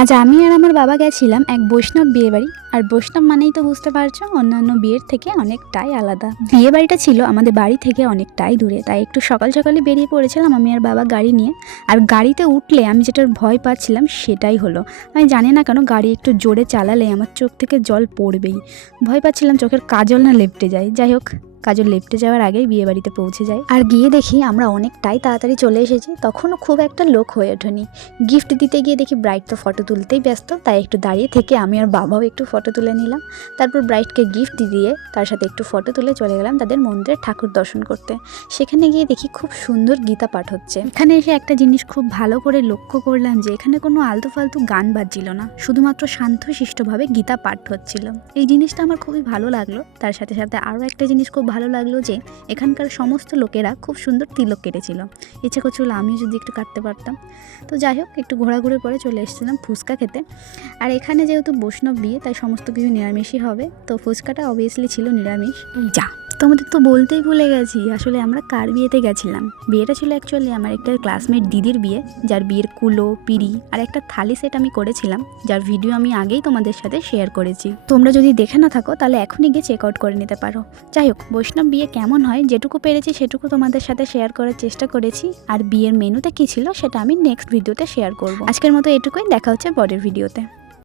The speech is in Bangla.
আজ আমি আর আমার বাবা গেছিলাম এক বৈষ্ণব বিয়ে বাড়ি। আর বৈষ্ণব মানেই তো বুঝতে পারছো, অন্যান্য বিয়ের থেকে অনেকটাই আলাদা। বিয়ে বাড়িটা ছিল আমাদের বাড়ি থেকে অনেকটাই দূরে, তাই একটু সকাল সকালে বেরিয়ে পড়েছিলাম আমি আর বাবা গাড়ি নিয়ে। আর গাড়িতে উঠলে আমি যেটার ভয় পাচ্ছিলাম সেটাই হলো, আমি জানি না কেন গাড়ি একটু জোরে চালালে আমার চোখ থেকে জল পড়বেই। ভয় পাচ্ছিলাম চোখের কাজল না লেপটে যায়। যাই হোক, কাজল লেপটে যাওয়ার আগেই বিয়ে বাড়িতে পৌঁছে যাই। আর গিয়ে দেখি আমরা অনেকটাই তাড়াতাড়ি চলে এসেছি, তখনও খুব একটা লোক হয়ে ওঠেনি। গিফট দিতে গিয়ে দেখি ব্রাইড তো ফটো তুলতেই ব্যস্ত, তাই একটু দাঁড়িয়ে থেকে আমি আর বাবাও একটু ফটো তুলে নিলাম। তারপর ব্রাইডকে গিফট দিয়ে তার সাথে একটু ফটো তুলে চলে গেলাম তাদের মন্দিরে ঠাকুর দর্শন করতে। সেখানে গিয়ে দেখি খুব সুন্দর গীতা পাঠ হচ্ছে। এখানে এসে একটা জিনিস খুব ভালো করে লক্ষ্য করলাম যে এখানে কোনো আলতু ফালতু গান বাজছিল না, শুধুমাত্র শান্তশিষ্টভাবে গীতা পাঠ হচ্ছিল। এই জিনিসটা আমার খুবই ভালো লাগলো। তার সাথে সাথে আরও একটা জিনিস খুব ভালো লাগলো যে এখানকার সমস্ত লোকেরা খুব সুন্দর তিলক কেটেছিল। ইচ্ছে করছিল আমিও যদি একটু কাটতে পারতাম। তো যাই হোক, একটু ঘোরাঘুরি করে চলে এসেছিলাম ফুচকা খেতে। আর এখানে যেহেতু বৈষ্ণব বিয়ে তাই সমস্ত কিছু নিরামিষই হবে, তো ফুচকাটা অবভিয়াসলি ছিল নিরামিষ। যা, তোমাদের তো বলতেই ভুলে গেছি, আসলে আমরা কার বিয়েতে গেছিলাম। বিয়েটা ছিল অ্যাকচুয়ালি আমার একটা ক্লাসমেট দিদির বিয়ে, যার বিয়ের কুলো, পিড়ি আর একটা থালি সেট আমি করেছিলাম, যার ভিডিও আমি আগেই তোমাদের সাথে শেয়ার করেছি। তোমরা যদি দেখে না থাকো তাহলে এখনই গিয়ে চেক আউট করে নিতে পারো। যাই হোক, বৈষ্ণব বিয়ে কেমন হয় যেটুকু পেরেছি সেটুকু তোমাদের সাথে শেয়ার করার চেষ্টা করেছি। আর বিয়ের মেনুতে কী ছিল সেটা আমি নেক্সট ভিডিওতে শেয়ার করব। আজকের মতো এটুকুই, দেখা হচ্ছে পরের ভিডিওতে।